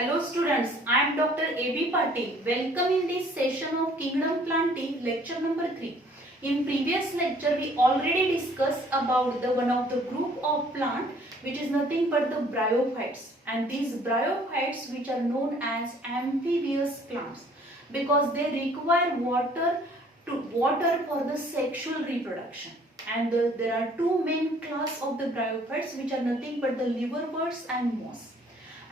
Hello students, I am Dr. A.B. Patil. Welcome in this session of Kingdom Planting, lecture number 3. In previous lecture, we already discussed about the one of the group of plant which is nothing but the bryophytes, and these bryophytes which are known as amphibious plants because they require water for the sexual reproduction. And there are two main class of the bryophytes which are nothing but the liverworts and moss.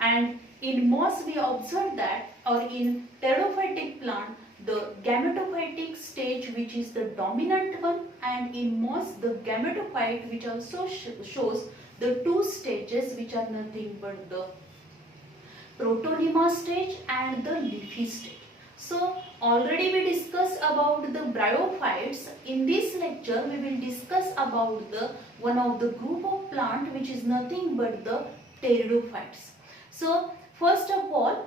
And in moss we observe that, or in pteridophytic plant, the gametophytic stage which is the dominant one, and in moss the gametophyte which also shows the two stages which are nothing but the protonema stage and the leafy stage. So already we discussed about the bryophytes. In this lecture we will discuss about the one of the group of plant which is nothing but the pteridophytes. So first of all,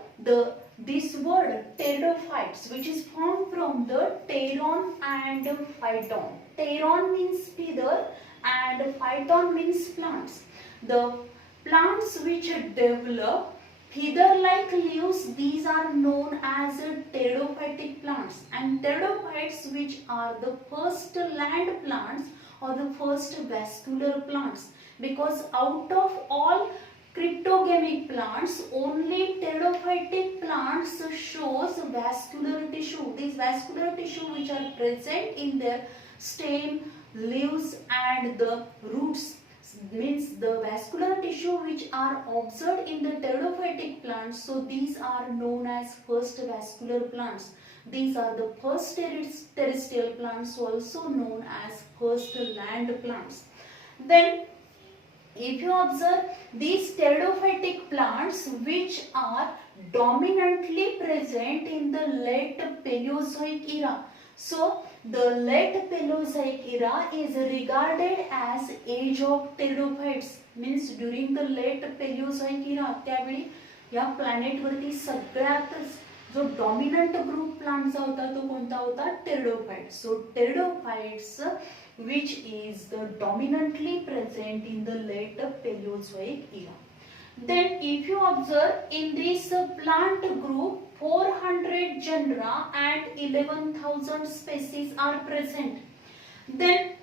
this word pteridophytes, which is formed from the pteron and phyton. Pteron means feather and phyton means plants. The plants which develop feather-like leaves, these are known as pteridophytic plants, and pteridophytes which are the first land plants or the first vascular plants, because out of all cryptogamic plants, only pteridophytic plants shows vascular tissue. These vascular tissue which are present in their stem, leaves and the roots, means the vascular tissue which are observed in the pteridophytic plants. So these are known as first vascular plants. These are the first terrestrial plants, also known as first land plants. Then if you observe these pteridophytic plants which are dominantly present in the late Paleozoic era. So the late Paleozoic era is regarded as age of pteridophytes, means during the late Paleozoic era त्यावेळी या planet वरती सगळ्यात जो dominant group प्लांटचा होता तो कोणता होता? Pteridophytes. So pteridophytes which is the dominantly present in the late Paleozoic era. Then if you observe in this plant group 400 genera and 11,000 species are present. Then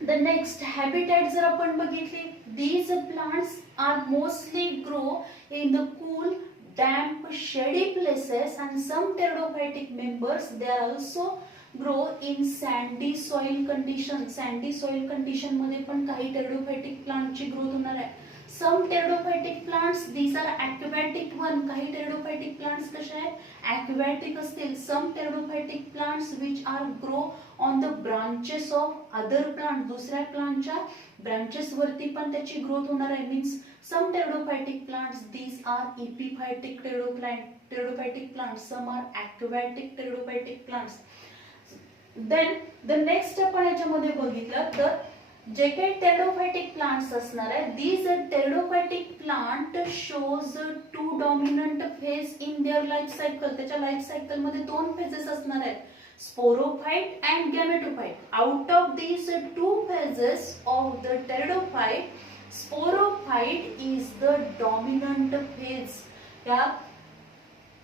the next habitat जर आपण बघितले, these plants are mostly grow in the cool, damp, shady places, and some pteridophytic members they are also grow in sandy soil condition. Sandy soil condition मध्ये पण काही pteridophytic plant ची growth होणार आहे. Some pteridophytic plants these are aquatic one. काही pteridophytic plants कसे आहेत? Aquatic असतील. Some pteridophytic plants which are grow on the branches of other plant. दुसऱ्या plantच्या branches वरती पण त्याची growth होणार आहे. Means some pteridophytic plants these are epiphytic pteridophytic plants. Some are aquatic pteridophytic plants. Then the next आपण याच्यामध्ये बघितलं तर जे काही टेरिडोफाइटिक प्लांट्स असणार आहे, these pteridophytic plant shows two dominant phase in their life cycle. त्याच्या लाईफ सायकल मध्ये दोन फेजेस असणार आहेत, sporophyte and gametophyte. Out of these two phases of the pteridophyte, sporophyte is the dominant phase. या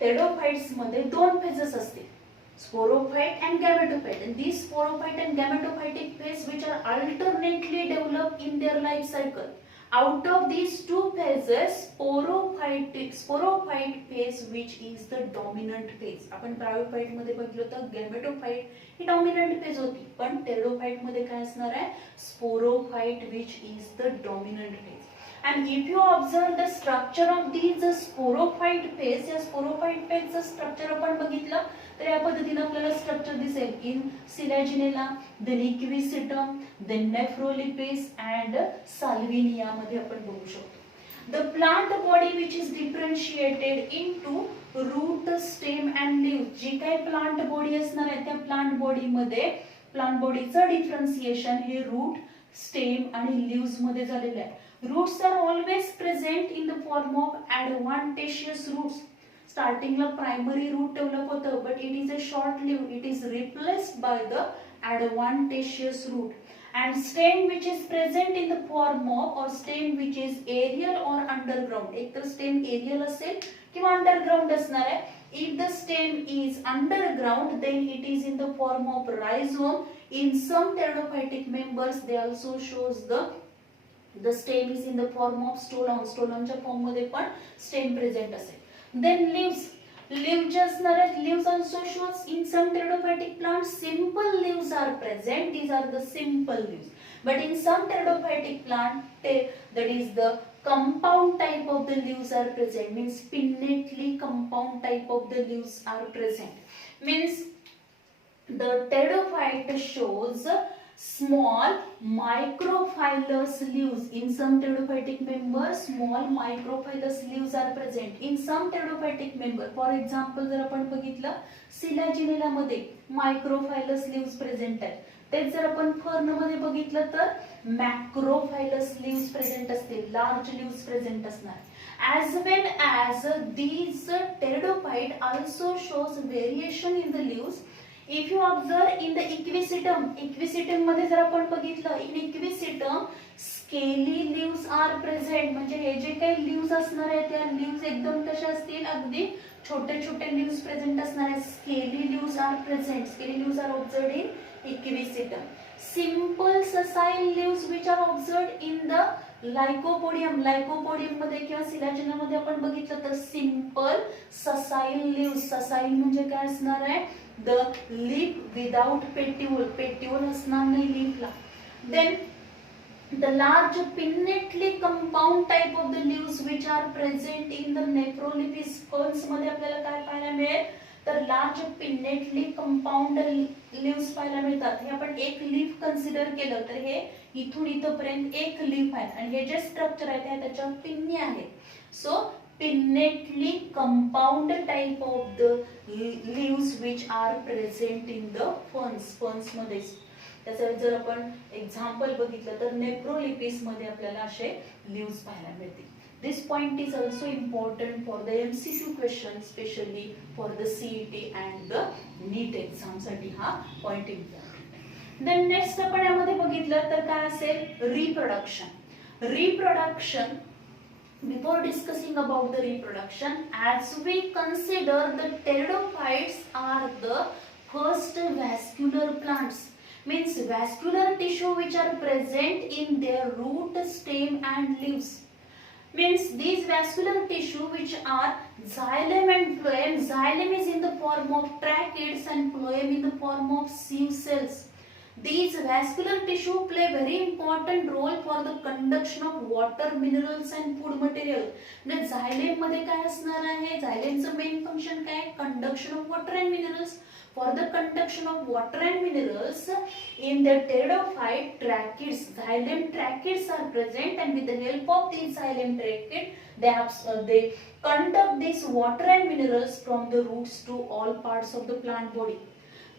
pteridophytes मध्ये दोन phases असतील, sporophyte and gametophyte, and these sporophyte and gametophytic phase which are alternately developed in their life cycle. Out of these two phases, sporophyte phase which is the dominant phase. आपण bryophyte मध्ये बघितलं तर gametophyte ही dominant phase होती, पण pteridophyte मध्ये काय असणार आहे? sporophyte which is the dominant phase. And if you observe the structure of these sporophyte phase, या sporophyte phase चं structure आपण बघितलं तर या पद्धतीने आपल्याला स्ट्रक्चर दिसेल. In Selaginella, then Equisetum, then Nephrolepis and Salvinia मध्ये आपण बघू शकतो. The plant body which is differentiated into root, stem and leave. जी काही प्लांट बॉडी असणार आहे त्या प्लांट बॉडी मध्ये प्लांट बॉडीचं डिफरन्सिएशन हे रूट, स्टेम आणि लीव्स मध्ये झालेलं आहे. Roots are always present in the form of adventitious roots. स्टार्टिंगला प्रायमरी रूट डेव्हलप होतं, but it is a short live. It is replaced by the adventitious root. and stem which is present in the form of or stem which is aerial or underground. एक तर stem aerial असेल किंवा underground असणार आहे. If the stem is underground, then it is in the form of rhizome. In some pteridophytic members, they also shows the stem is in the form of stolon. Stolonच्या form मध्ये पण stem present असेल. Then leaves. Leaves also shows in some pteridophytic plants simple leaves are present. These are the simple leaves. But in some pteridophytic plant, that is the compound type of the leaves are present. Means pinnately compound type of the leaves are present. Means the pteridophyte shows small microphylous leaves. In some pteridophytic members, small microphylous leaves are present. In some pteridophytic member, for example, जर आपण बघितलं Selaginella मध्ये microphylous leaves present आहेत. तेच जर आपण fern मध्ये बघितलं तर macrophylous leaves present असतील, large leaves present असणार. As well as these pteridophyte also shows variation in the leaves. If you observe in the equisetum मध्ये जर आपण बघितलं in equisetum scaly leaves are present. म्हणजे हे जे काही leaves असणार आहेत त्या leaves एकदम कशा असतील, अगदी छोटे छोटे leaves present असणार आहेत. Scaly leaves are present. Scaly leaves are observed in equisetum. Simple sessile leaves which are observed in the lycopodium. Lycopodium मध्ये किंवा सिलाजिना मध्ये आपण बघितलं तर simple sessile leaves. Sessile म्हणजे काय असणार आहे, the leaf without petiole. Petiole असणार नाही leaf ला. Then the large pinnately compound type of the leaves which are present in the Nephrolepis ferns मध्ये आपल्याला काय पाहायला मिळेल तर large pinnately compound leaves पाहायला मिळतात. हे आपण एक लीफ कन्सिडर केलं तर हे इथून इथपर्यंत एक लीफ आहे आणि हे जे स्ट्रक्चर आहे ते त्याच्या पिन्नी आहेत. So pinnately compound type of the leaves which are present in the ferns मध्ये. त्याचं जर आपण एक्झाम्पल बघितलं तर नेफ्रोलिपिस मध्ये आपल्याला असे leaves पाहायला मिळतील. This point is also important for the MCQ question, especially for the CET and the NEET exam साठी हा point important. Then next आपण यामध्ये बघितलं तर काय असेल, reproduction. Reproduction. Before discussing about the reproduction, as we consider the pteridophytes are the first vascular plants. Means vascular tissue which are present in their root, stem and leaves. Means these vascular tissue which are xylem and phloem. Xylem is in the form of tracheids and phloem in the form of sieve cells. These vascular tissue play very important role for the conduction of water, minerals and food material. म्हणजे xylem मध्ये काय असणार आहे, xylemचं main function काय, conduction of water and minerals. For the conduction of water and minerals in the pteridophyte tracheids, xylem tracheids are present, and with the help of these xylem tracheids they conduct this water and minerals from the roots to all parts of the plant body.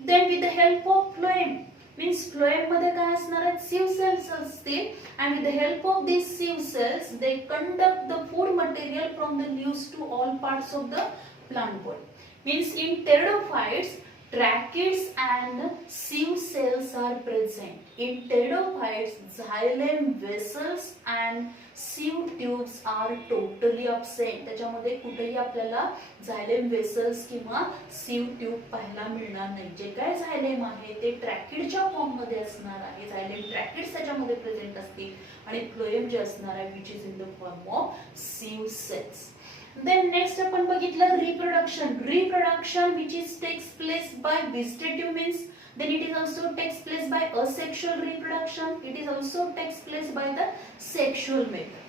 Then with the help of phloem, means phloem मध्ये काय असणार आहेत, sieve cells असतील, and with the help of these sieve cells they conduct the food material from the leaves to all parts of the plant body. Means in pteridophytes tracheids and sieve cells are present. In pteridophytes, xylem vessels and sieve tubes are totally absent. त्याच्यामध्ये कुठेही आपल्याला xylem vessels किंवा sieve tube पाहायला मिळणार नाही. जे काय xylem आहे ते ट्रॅकिडच्या फॉर्म मध्ये असणार आहे. xylem tracheids त्याच्यामध्ये प्रेझेंट असतील आणि phloem जे असणार आहे which is in the form of sieve cells. Then next आपण बघितलं reproduction. Reproduction which is takes place by vegetative means, then it is also takes place by asexual reproduction. It is also takes place by the sexual method.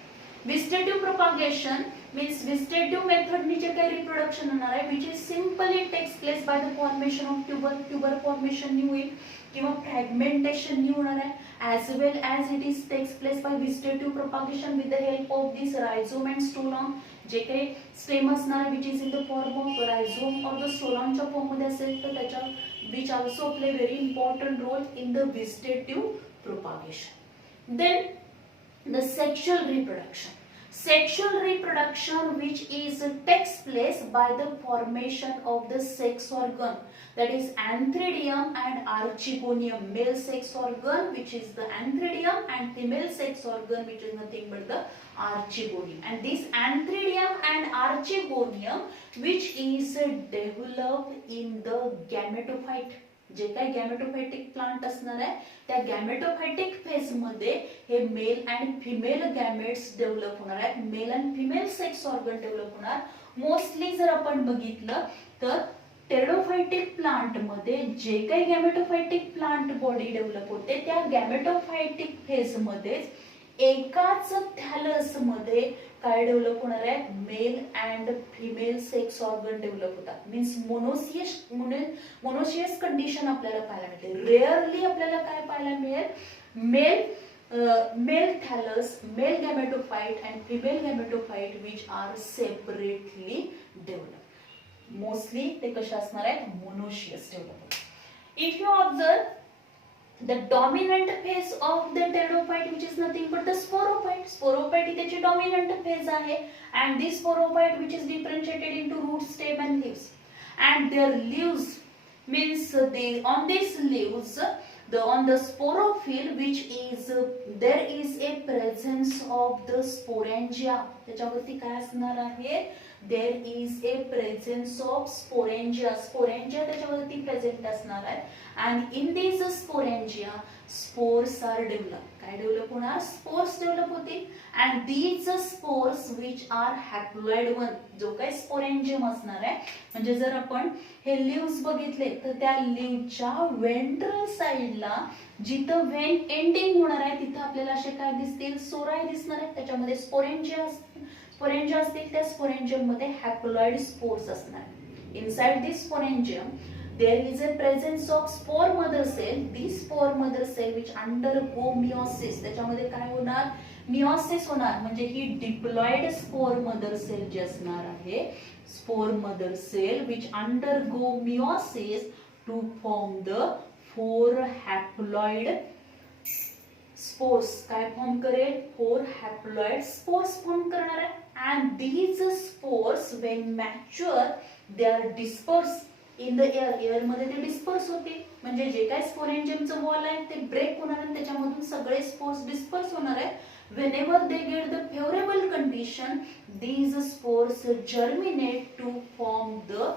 Vegetative propagation means vegetative method नी जे काही reproduction होणार आहे which is simply takes place by the formation of tuber formation नी होईल किंवा fragmentation नी होणार आहे. As well as it is takes place by vegetative propagation with the help of this rhizome and stolon. जे काही स्टेम असणार which is in the form of rhizome or the stolonच्या फॉर्म मध्ये असेल तर त्याच्या which also play very important role in the vegetative propagation. Then the sexual reproduction. sexual reproduction which is takes place by the formation of the sex organ, that is antheridium and archegonium. Male sex organ which is the antheridium and female sex organ which is nothing but the archegonium. And this antheridium and archegonium which is developed in the gametophyte. जे काही गॅमेटोफायटिक plant असणार आहे त्या गॅमेटोफायटिक phase मध्ये हे mail आणि female gametes develop होणार आहेत. मेल आणि फिमेल सेक्स ऑर्गन डेव्हलप होणार. मोस्टली जर आपण बघितलं तर टेरोफायटिक प्लांट मध्ये जे काही गॅमेटोफायटिक प्लांट बॉडी डेव्हलप होते त्या गॅमेटोफायटिक फेज मध्ये एकाच थॅलस मध्ये काय डेव्हलप होणार आहे, male and female sex organ develop होतात. मीन्स मोनोशियस कंडिशन आपल्याला पाहायला मिळते. रेअरली आपल्याला काय पाहायला मिळेल, male thallus, male gametophyte and female gametophyte which are separately develop. Mostly ते कशा असणार आहेत, monoecious develop. If you observe the dominant phase of the pteridophyte which is nothing but the sporophyte. Sporophyte ही त्याची dominant phase आहे and this sporophyte which is differentiated into root, stem and leaves, and their leaves means on these leaves on the sporophyll which is there is a presence of the sporangia. त्याच्यावरती काय असणार आहे, there is a presence of sporangia. Sporangia त्याच्यावरती present असणार आहे and in these sporangia spores are developed. काय develop होणार, spores develop होतील and these spores which are haploid one. जो काही स्पोरेंजियम असणार आहे म्हणजे जर आपण हे लीव्स बघितले तर त्या लीव्हच्या वेंट्रल साइडला जिथं वेन एंडिंग होणार आहे तिथं आपल्याला असे काय दिसतील, सोराय दिसणार आहेत. त्याच्यामध्ये स्पोरेंजिया असतील. त्या स्पोरेंजियम मध्ये हॅप्लॉइड स्पोर्स असणार. Inside this sporangium there is a presence of spore mother cell. This spore mother cell which undergo meiosis. त्याच्यामध्ये काय होणार, meiosis होणार. म्हणजे ही diploid spore mother cell जी असणार आहे, spore mother cell which undergo meiosis to form the 4 haploid spores. काय form करेल, 4 haploid spores form करणार आहे. And these spores when mature they are dispersed in the air. Air मध्ये ते disperse होतील. म्हणजे जे काही स्पोरेंजियमचं वॉल आहे ते ब्रेक होणार आणि त्याच्यामधून सगळे स्पोर्स डिस्पर्स होणार आहेत. whenever they get the favorable condition these spores germinate to form the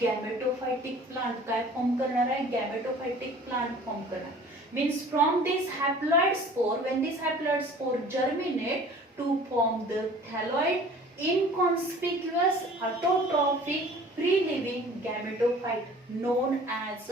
gametophytic plant. काय फॉर्म करणार आहे, gametophytic plant फॉर्म करणार. means from this haploid spore, when this haploid spore germinate to form the thalloid inconspicuous autotrophic free-living gametophyte known as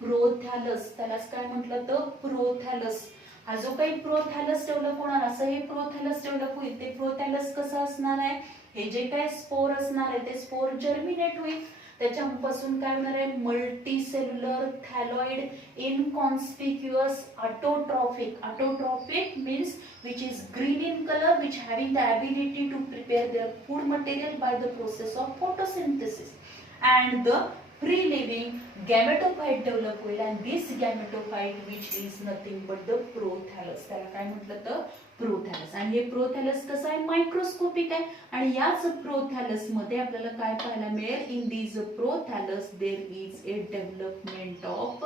prothallus. त्यालाच काय म्हटलं तर प्रोथॅलस. हा जो काही प्रोथॅलस डेव्हलप होणार असं हे प्रोथॅलस डेव्हलप होईल. ते प्रोथॅलस कसं असणार आहे, हे जे काही स्पोर असणार आहे ते स्पोर जर्मिनेट होईल. त्याच्यापासून काय होणार आहे, multi cellular thalloid inconspicuous autotrophic. Autotrophic means which is green in color, which having the ability to prepare their food material by the process of photosynthesis. And the free living gametophyte develop होईल and this gametophyte which is nothing but the prothallus. त्याला काय म्हटलं तर प्रोथॅलस. आणि हे प्रोथॅलस कसं आहे, microscopic आहे. आणि याच प्रोथॅलस मध्ये आपल्याला काय पाहायला मिळेल, in this prothallus there is a development of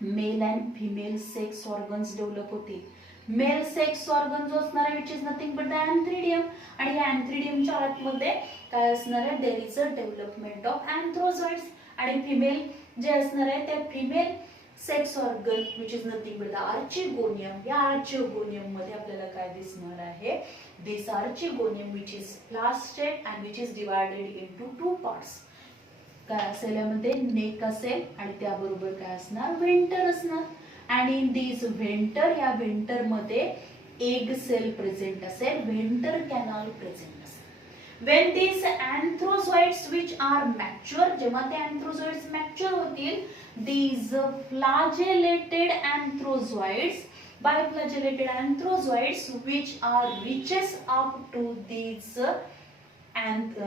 male and female sex organs develop होतील. मेल सेक्स ऑर्गन जो असणार आहे which is nothing but the antheridium. आणि या अँथ्रिडियमच्या आतमध्ये काय असणार आहे, there is a development of antherozoids. आणि फिमेल जे असणार आहे त्या female sex organ which is nothing but the archegonium. या आर्चिगोनियम मध्ये आपल्याला काय दिसणार आहे, this archegonium which is प्लास्टेड and which is divided into 2 parts. काय असेल यामध्ये, नेक असेल आणि त्याबरोबर काय असणार, व्हेंटर असणार. and in these venter, या व्हेंटर मध्ये एग सेल प्रेझेंट असेल, व्हेंटर कॅनल प्रेझेंट असेल. when these anthrozoids which are mature, जेव्हा ते anthrozoids mature होतील, these flagellated anthrozoids, biflagellated anthrozoids which are reaches up to these and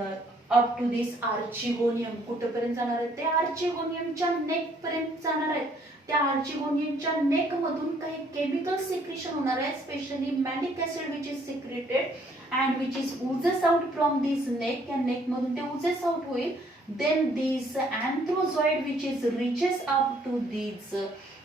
up to this archegonium. कुठपर्यंत जाणार आहे ते आर्चिगोनियमच्या नेक पर्यंत जाणार आहेत. त्या आर्चिगोनियमच्या नेक मधून काही केमिकल सिक्रेशन होणार आहे, specially malic acid which is secreted and which is oozes out from this neck. या नेक मधून ते ओझेस आउट होईल. then this anthrozoid which is reaches up to these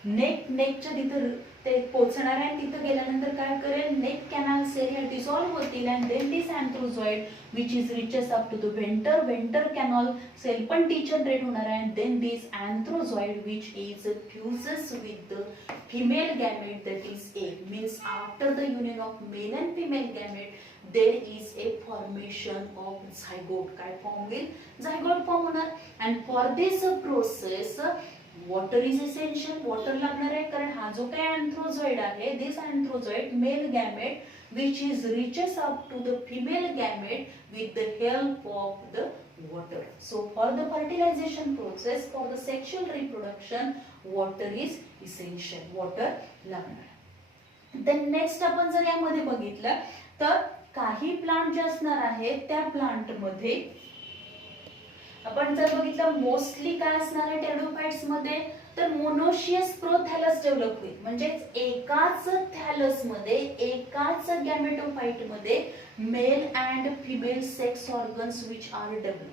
नेकच्या तिथं ते पोहोचणार आहे. तिथं गेल्यानंतर काय करेल, नेक कॅनल सेल ह्या डिसॉल्व्ह होतील and then this antherozoid which is reaches up to the venter canal cell पण डिजनरेट होणार आहे. Then this antherozoid which is fuses with the female gamete that is egg. Means after the union of male and female gamete there is a formation of zygote. काय form होईल, zygote form होणार. and for this process water is essential. water लागणार आहे कारण हा जो काय अँथ्रोझॉइड आहे, this anthrozoid male gamete which is reaches up to the female gamete with the help of the water. so for the fertilization process, for the sexual reproduction, water is essential. water लागणार. then next आपण जर यामध्ये बघितलं तर काही plant जे असणार आहेत त्या प्लांट मध्ये आपण जर बघितलं मोस्टली काय असणार आहे टेरिडोफाइट्स मध्ये, तर मोनोशियस प्रोथॅलस डेव्हलप होईल. म्हणजे एकाच थॅलस मध्ये, एकाच गॅमेटोफाइट मध्ये male and female sex organs which are develop.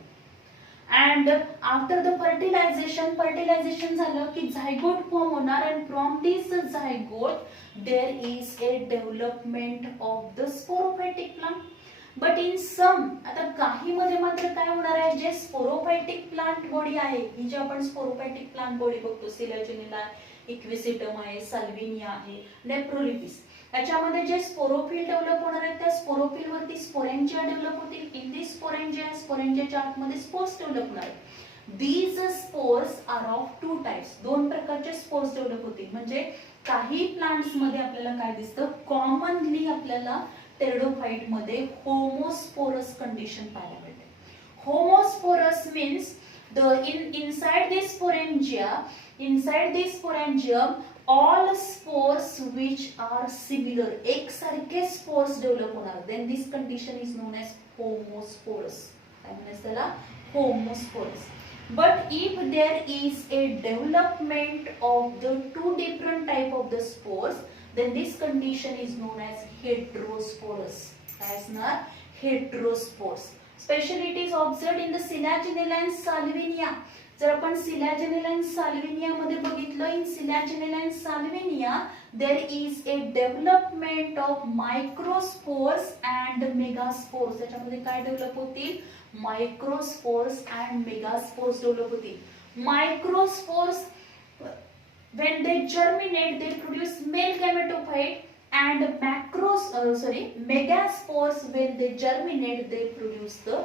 and after the fertilization झालं की झायगोट फॉर्म होणार and from this zygote there is a development of the sporophytic plant. but in some, आता काही मध्ये मात्र काय होणार आहे, जे स्पोरोफायटिक प्लांट बॉडी आहे, ही जी आपण स्पोरोफायटिक प्लांट बॉडी बघतो, सिलेजिनिला, इक्विसिटम आहे, साल्विनिया आहे, नेप्रोलिपिस, याच्यामध्ये जे स्पोरोफिल डेव्हलप होणार आहेत त्या स्पोरोफिल वरती स्पोरेंजिया डेव्हलप होतील. इन दिस स्पोरेंजियाच्या आतमध्ये स्पोर्स डेव्हलप होणार आहेत. These spores are of two types. दोन प्रकारचे स्पोर्स डेव्हलप होतील. म्हणजे काही प्लांट्स मध्ये आपल्याला काय दिसतं, कॉमनली आपल्याला टेरिडोफाइट मध्ये होमोस्पोरस कंडिशन पाहायला मिळते. Homosporous means inside this sporangium all spores which are similar, एकसारखे स्पोर्स डेव्हलप होणार. then this condition is known as homosporous. काय म्हणायचं त्याला, homosporous. but if there is a development of the two different type of the spores, then this condition is known as heterosporous. काय असणार, heterospores. Especially it is observed in the Selaginella and Salvinia. जर आपण Selaginella and Salvinia मध्ये बघितलं, in Selaginella and Salvinia there is a development of microspores and megaspores. त्याच्यामध्ये काय develop होतील, मायक्रोस्पोर्स and megaspores develop होतील. Microspores when they germinate they produce male gametophyte and megaspores when they germinate they produce the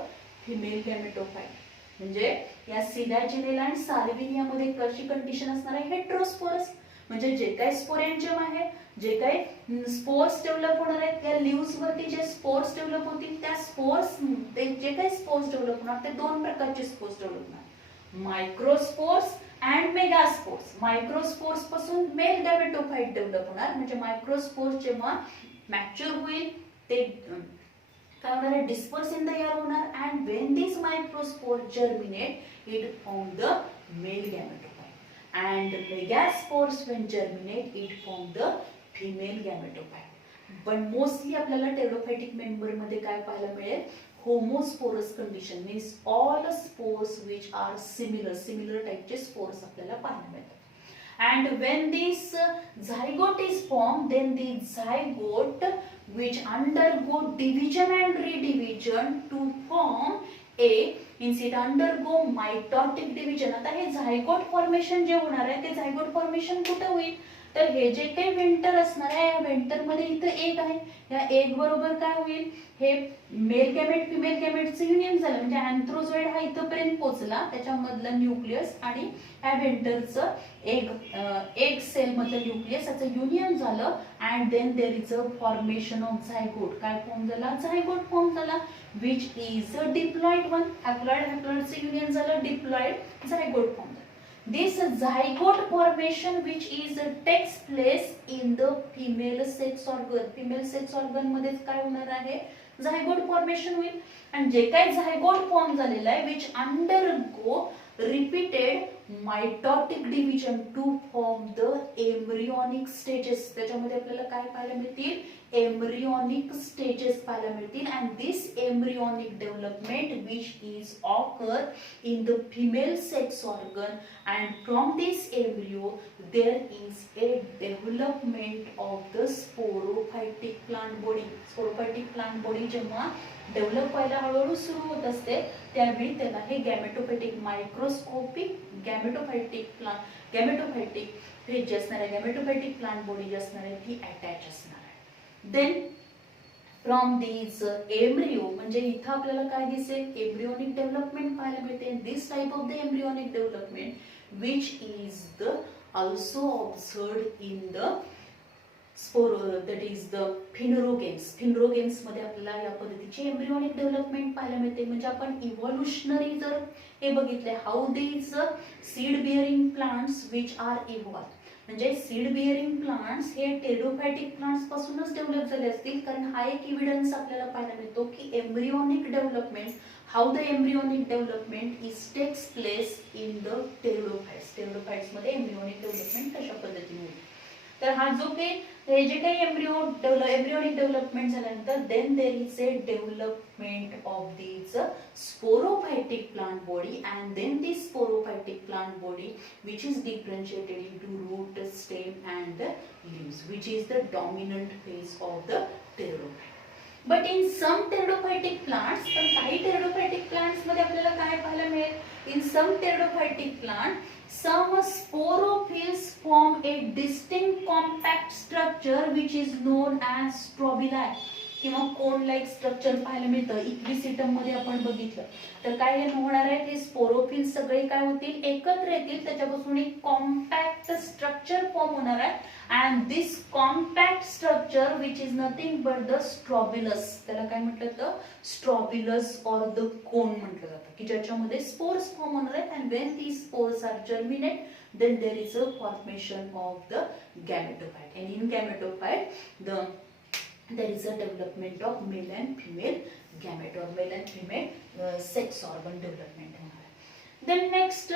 female gametophyte. म्हणजे या सिलॅजिनेला आणि Salvinia मध्ये कशी condition असणार आहे, हेटेरोस्पोरस. म्हणजे जे काही स्पोरेंजियम आहे, जे काही स्पोर्स डेव्हलप होणार आहेत, त्या लीव्स वरती जे स्पोर्स डेव्हलप होतील, त्या स्पोर्स जे काही स्पोर्स डेव्हलप होणार ते दोन प्रकारचे स्पोर्स डेव्हलप होणार, मायक्रोस्पोर्स अँड मेगास्पोर्स. मायक्रोस्पोर्स पासून मेल गॅमेटोफाइट डेव्हलप होणार. म्हणजे मायक्रोस्पोर्स जेव्हा मॅच्युअर होईल ते काय होणार आहे, डिस्पर्स इन द एअर होणार. And when this microspore germinate it form the male gametophyte and megaspores when germinate it form the female gametophyte. पण मोस्टली आपल्याला टेरिडोफाइटिक मेंबर मध्ये काय पाहायला मिळेल, homosporous condition means all spores which are similar टाइपचे spores आपल्याला पाहायला मिळतात. and when this zygote is formed, then the zygote which undergo division and redivision to form a means it undergo mitotic division. आता हे zygote formation जे होणार आहे ते झायगोट फॉर्मेशन कुठे होईल, तर हे जे काही वेंटर असणार आहे या वेंटर मध्ये इथं एग आहे, या एग बरोबर काय होईल, हे मेल गॅमेट फिमेल गॅमेटचं युनियन झालं. म्हणजे अँथ्रोझॉइड हा इथपर्यंत पोहोचला, त्याच्यामधलं न्यूक्लियस आणि या वेंटरचं एग सेल मधलं न्यूक्लियस याचं युनियन झालं. And then there is a formation of zygote. काय फॉर्म झाला, झायगोट फॉर्म झाला which is a diploid one. हॅप्लॉइडचं युनियन झालं, diploid zygote form. This zygote formation which is takes place in the female sex organ. female sex organ मध्ये काय होणार आहे, zygote formation होईल. आणि जे काही झायगोट फॉर्म झालेला आहे which undergo repeated mitotic division to form the embryonic stages. त्याच्यामध्ये आपल्याला काय पाहायला मिळतील, एम्ब्रियोनिक स्टेजेस पाहायला मिळतील. And this embryonic development which is occur in the female sex organ and from this embryo there is a development of the sporophytic plant body. sporophytic plant body जेव्हा develop व्हायला हळूहळू सुरू होत असते त्यावेळी त्याला हे गॅमेटोफायटिक मायक्रोस्कोपिक गॅमेटोफायटिक हे जे असणार आहे गॅमेटोफायटिक प्लांट बॉडी जी असणार आहे ती अटॅच असणार आहे. देन फ्रॉम दिस एम्ब्रियो म्हणजे इथं आपल्याला काय दिसेल, एम्ब्रियोनिक डेव्हलपमेंट पाहायला मिळते. This type of the embryonic development which is the also observed in the that is the phenerogames. phenerogames मध्ये आपल्याला या पद्धतीची एम्ब्रियोनिक डेव्हलपमेंट पाहायला मिळते. म्हणजे आपण इव्होल्युशनरी जर हे बघितले how these seed bearing plants which are evolve, म्हणजे सीड बिअरिंग प्लांट्स हे टेरिडोफायटिक प्लांट्स पासूनच डेव्हलप झाले असतील. कारण हा एक एव्हिडन्स आपल्याला पाहायला मिळतो की embryonic development, how the embryonic development is takes place in the pteridophytes. Pteridophytes मध्ये एम्ब्रियोनिक डेव्हलपमेंट कशा पद्धतीने होईल. तर हा जो काही हे जे काही एम्ब्रियोनिक डेव्हलपमेंट झाल्यानंतर then there is a development of this sporophytic plant body and then this sporophytic plant body which is differentiated into root, stem and leaves, which is the dominant phase of the pteridophyte. But in some pteridophytic plants, पण काही pteridophytic plants मध्ये आपल्याला काय पाहायला मिळेल, in some pteridophytic plant some sporophylls form a distinct compact structure which is known as strobili किंवा कोन like structure पाहायला मिळतं. इक्विसिटम मध्ये आपण बघितलं तर काय होणार आहे, हे स्पोरोफिल सगळे काय होतील, एकत्र येतील, त्याच्यापासून एक कॉम्पॅक्ट स्ट्रक्चर फॉर्म होणार आहे. And this compact structure which is nothing but the strobilus, त्याला काय म्हटलं तर स्ट्रॉबिलस ऑर द कोन म्हटलं जातं, की ज्याच्यामध्ये स्पोर्स फॉर्म होणार आहेत. And when these spores are germinate then there is a formation of the gametophyte, and in gametophyte there is a development of male and female gamete or male and female sex organ development. Then next,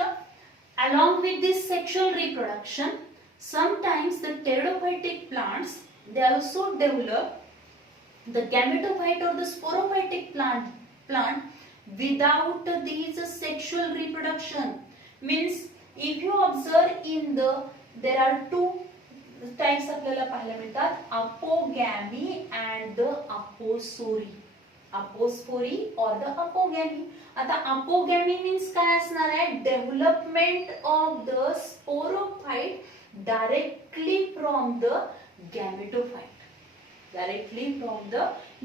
along with this sexual reproduction, sometimes the pteridophytic plants they also develop the gametophyte or the sporophytic plant without these sexual reproduction. Means if you observe in the there are two types आपल्याला पाहायला मिळतात, अपोगॅमी and the अपोस्पोरी. अपोस्पोरी और the अपोगॅमी. आता अपोगॅमी means काय असणार आहे, development of the sporophyte directly from the gametophyte. Directly from the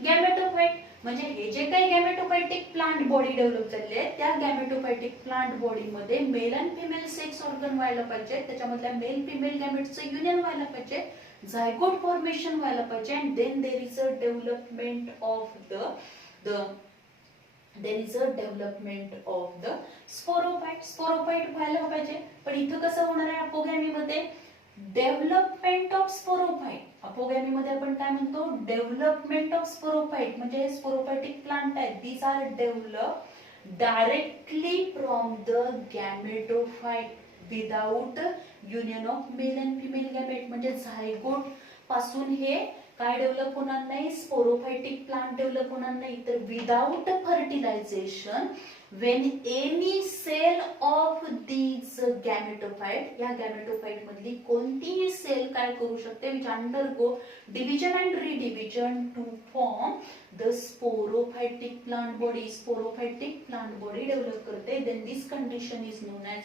gametophyte म्हणजे हे जे काही गॅमेटोफायटिक प्लांट बॉडी डेव्हलप झालेली आहे त्या गॅमेटोफायटिक प्लांट बॉडी मध्ये male and female sex organ व्हायला पाहिजे, त्याच्यामधल्या मेल फिमेल गॅमेटचं युनियन व्हायला पाहिजे, झायगोट फॉर्मेशन व्हायला पाहिजे. And then there is a development of the there is a development of the sporophyte. Sporophyte व्हायला पाहिजे, पण इथं कसं होणार आहे अपोगॅमी मध्ये, डेव्हलपमेंट ऑफ स्पोरोफाइट. अपोगॅमी मध्ये आपण काय म्हणतो, डेव्हलपमेंट ऑफ स्पोरोफाइट म्हणजे स्पोरोफायटिक प्लांट आहेत, these are develop directly from the gametophyte without union of male and female gamete. म्हणजे झायगोट पासून हे काय डेव्हलप होणार नाही, स्पोरोफायटिक प्लांट डेव्हलप होणार नाही. तर without fertilization when any cell of these gametophyte, या गॅमेटोफाइट मधली कोणतीही सेल काय करू शकते, which undergo division and redivision to form the sporophytic plant body. sporophytic plant body develop करते. then this condition is known as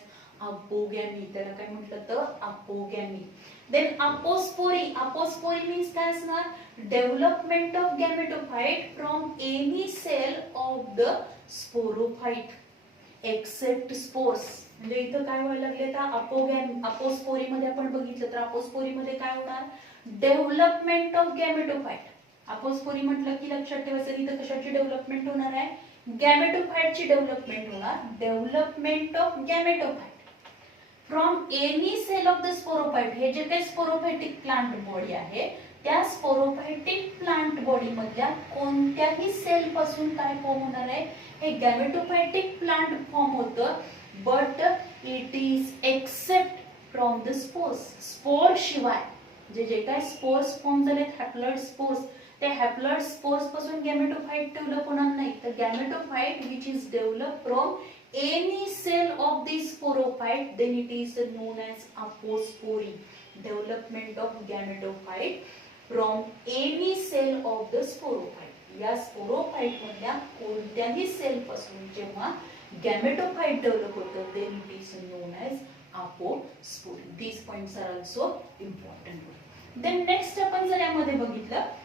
apogamy. त्याला काय म्हटलं तर apogamy. then apospory. apospory means काय असणार, development of gametophyte from any cell of the sporophyte except spores. म्हणजे इथं काय व्हायला लागले तर अपोस्पोरी मध्ये आपण बघितलं तर अपोस्पोरी मध्ये काय होणार, डेव्हलपमेंट ऑफ गॅमेटोफाइट. अपोस्पोरी म्हटलं की लक्षात ठेवायचं इथं कशाची डेव्हलपमेंट होणार आहे, गॅमेटोफाइटची डेव्हलपमेंट होणार. Development of gametophyte from any cell of the sporophyte. हे जे काही स्पोरोफायटिक प्लांट बॉडी आहे त्या स्पोरोफायटिक प्लांट बॉडी मधल्या कोणत्याही सेल पासून काय फॉर्म होणार आहे, हे गॅमेटोफायटिक प्लांट फॉर्म होतं, but it is except from the spores. Spore शिवाय जे काय स्पोर्स फॉर्म झाले हॅप्लॉइड स्पोर्स, त्या हॅप्लॉइड स्पोर्स पासून गॅमेटोफाइट डेव्हलप होणार नाही. तर gametophyte which is develop from any cell of the sporophyte, then it is known as apospory. Development of gametophyte from any cell of the sporophyte. या sporophyte मधल्या कोणत्याही sale पासून जेव्हा गॅमेटोफाइट develop होतं, then it is known as apospory. These points are also important. Then next आपण जर यामध्ये बघितलं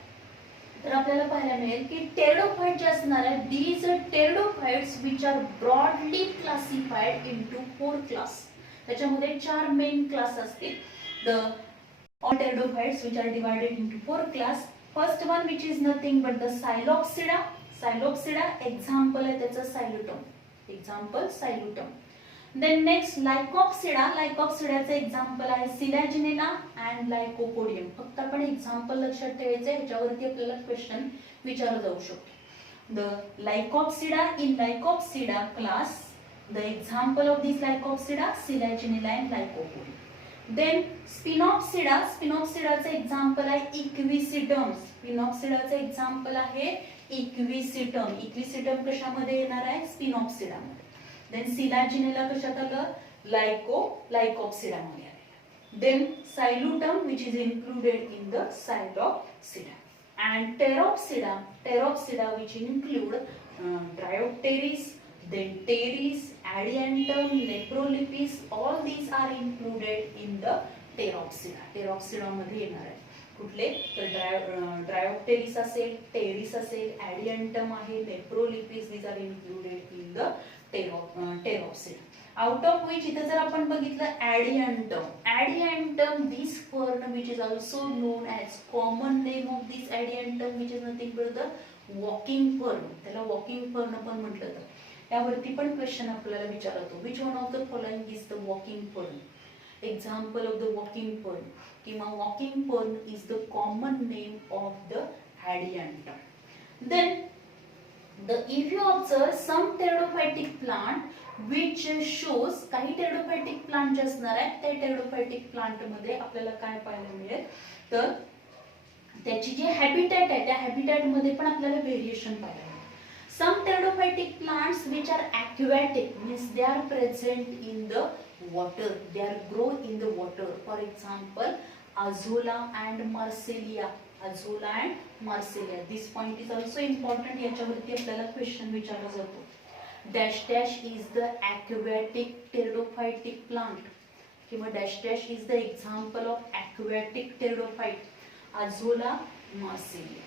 तर आपल्याला पाहायला मिळेल की टेरिडोफाइट जे असणार आहे, these are pteridophytes which are broadly classified into 4 class. त्याच्यामध्ये 4 मेन क्लास असतील. The all pteridophytes which are divided into 4 class. First one which is nothing but the Psilopsida. Psilopsida example आहे त्याचा Psilotum. Example Psilotum. Then next Lycopsida. Lycopsidaचं example आहे Selaginella and Lycopodium. फक्त आपण example लक्षात ठेवायचं आहे, ह्याच्यावरती आपल्याला क्वेश्चन विचारला जाऊ शकतो. The Lycopsida, in Lycopsida class, the example of this Lycopsida, Selaginella and Lycopodium. Then Spinopsida. Spinopsidaचं एक्झाम्पल आहे Equisetum. Spinopsidaचं एक्झाम्पल आहे Equisetum. Equisetum कशामध्ये येणार आहे, Spinopsida मध्ये. Then Selaginella कशात आलं, Lycopsida मध्ये आलं. Then Psilotum which is included in the Psilopsida. And Pteropsida which include Dryopteris, then Pteris, Adiantum, Nephrolepis, all these are included in the Pteropsida. Pteropsida मध्ये येणार आहे कुठले, तर Dryopteris असेल, Pteris असेल, Adiantum आहे, Nephrolepis, these are included in the Pteropsida. Out of which इथे जर आपण बघितलं Adiantum, this fern which is also known as common name of this Adiantum which is nothing but the walking fern. त्याला walking fern आपण म्हटलं तर यावरती पण क्वेश्चन आपल्याला विचारतो, which one of the following is the walking fern? Example of the walking fern किंवा walking fern is the common name of the Adiantum. Then if you observe some pteridophytic plant which shows, काही pteridophytic plant जे असणार आहे त्या pteridophytic plant मध्ये आपल्याला काय पाहायला मिळेल, तर त्याची जी हॅबिटॅट आहे त्या हॅबिटॅट मध्ये पण आपल्याला व्हेरिएशन पाहायला मिळेल. Some pteridophytic plants which are aquatic means they are present in the water, they are grow in the water. For example, Azolla and Marsilea. Azolla and Marsilea. This point is also important. याच्यावरती आपल्याला question विचारला जातो. Dash dash is the aquatic pteridophytic plant किंवा dash dash is the example of aquatic pteridophyte. Azolla, Marsilea.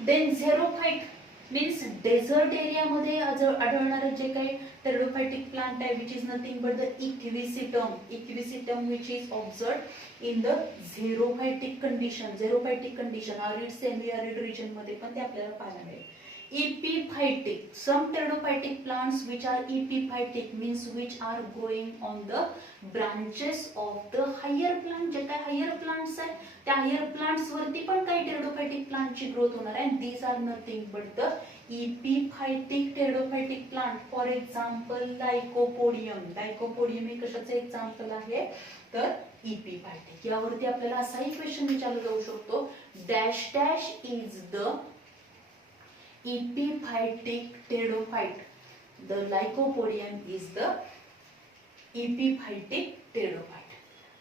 Then xerophyte means desert area मध्ये आढळणारे जे काही pteridophytic plant आहे which is nothing but the Equisetum which is observed in the xerophytic condition arid semi arid region मध्ये पण ते आपल्याला पाहायला मिळेल. Epiphytic, some pteridophytic plants which are epiphytic means which are growing on the branches of the higher plant. जे काही higher plants आहेत त्या higher plants वरती पण काही pteridophytic plant ची ग्रोथ होणार आहे. These are nothing but the epiphytic pteridophytic plant. For example, Lycopodium. Lycopodium हे कशाचे एक्झाम्पल आहे, तर epiphytic. यावरती आपल्याला असाही क्वेश्चन विचारला जाऊ शकतो, dash dash is the epiphytic pteridophyte. The Lycopodium is the epiphytic pteridophyte.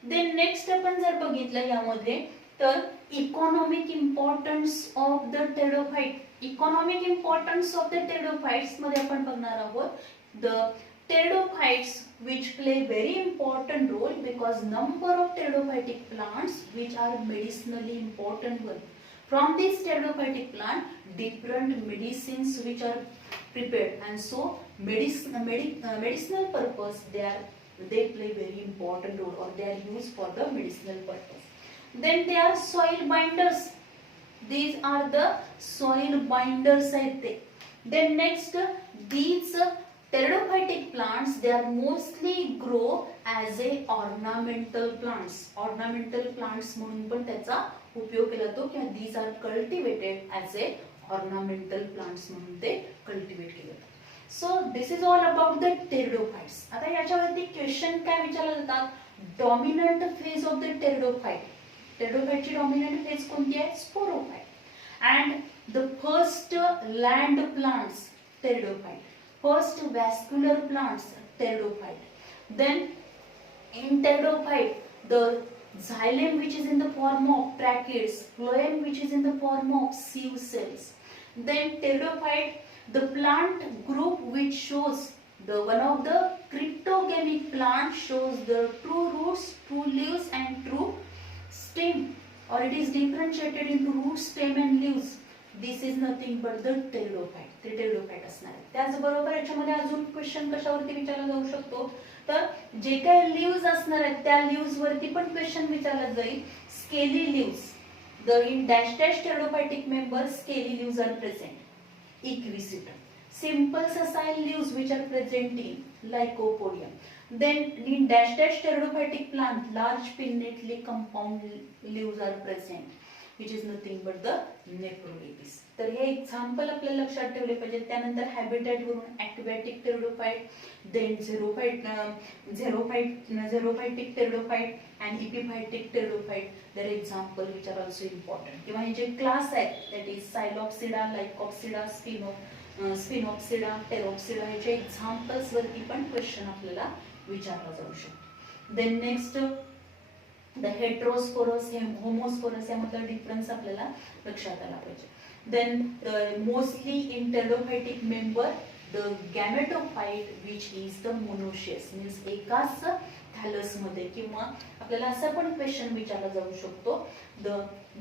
Then next आपण जर बघितलं यामध्ये तर economic importance of the pteridophyte. Economic importance of the pteridophytes मध्ये आपण बघणार आहोत the pteridophytes which play very important role because number of pteridophytic plants which are medicinally important one. From this pteridophytic plant, different medicines which are prepared, and so medicinal purpose they play very important role, or they are used for the medicinal purpose. Then they are soil binders. These are the soil binders I think. Then next, these pteridophytic plants they are mostly grow as a ornamental plants. Ornamental plants म्हणून पण त्याचा उपयोग केला जातो की these are cultivated as a ornamental plants म्हणून ते cultivate केले जातात. So this is all about the pteridophytes. आता याच्यावरती क्वेश्चन काय विचारले जातात, dominant phase of the pteridophyte. टेरिडोफाइटची डॉमिनंट फेज कोणती आहे, sporophyte. And the first land plants pteridophyte, first vascular plants pteridophyte. Then in pteridophyte the xylem which is in the form of tracheids, phloem which is in the form of sieve cells. Then pteridophyte the plant group which shows the one of the cryptogamic plant shows the true roots, true leaves and true stem, or it is differentiated into root, stem and leaves. This is nothing but the pteridophyte. ते pteridophyte असणार आहे. त्याचबरोबर याच्यामध्ये अजून question कशावरती विचारला जाऊ शकतो, तर जे काही लीव्स असणार आहेत त्या लीव्स वरती पण क्वेश्चन विचारला जाईल. Scaly leaves, the in dash dash pteridophytic member scaly leaves are present. Equisetum, simple sessile leaves which are present in lycopodium. Then in dash dash pteridophytic plant large pinnately compound leaves are present which is nothing but the nephrolepis. तर हे example आपल्याला लक्षात ठेवले पाहिजे. त्यानंतर habitat वरून aquatic pteridophyte, then xerophytic pteridophyte and epiphytic pteridophyte. Their example which are also important. किंवा हे जे क्लास आहेत that is Psilopsida, Lycopsida, Sphenopsida, Pteropsida, ह्याच्या एक्झाम्पल्स वरती पण क्वेश्चन आपल्याला विचारला जाऊ शकतो. Then next the heterosporous, homosporous, यामधला डिफरन्स आपल्याला लक्षात आला पाहिजे. Then mostly in pteridophytic member the gametophyte which is the monoecious, means एकाच थॅलस मध्ये. किंवा आपल्याला असा पण क्वेश्चन विचारला जाऊ शकतो, the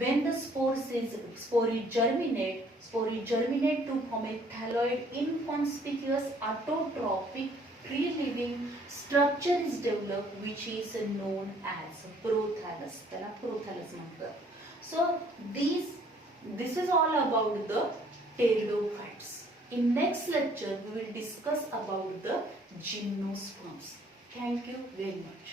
when the spore germinate to form a thalloid inconspicuous autotrophic tree living structure is developed which is known as prothallus. त्याला prothallus म्हणतात. So this is all about the pteridophytes. In next lecture we will discuss about the gymnosperms. Thank you very much.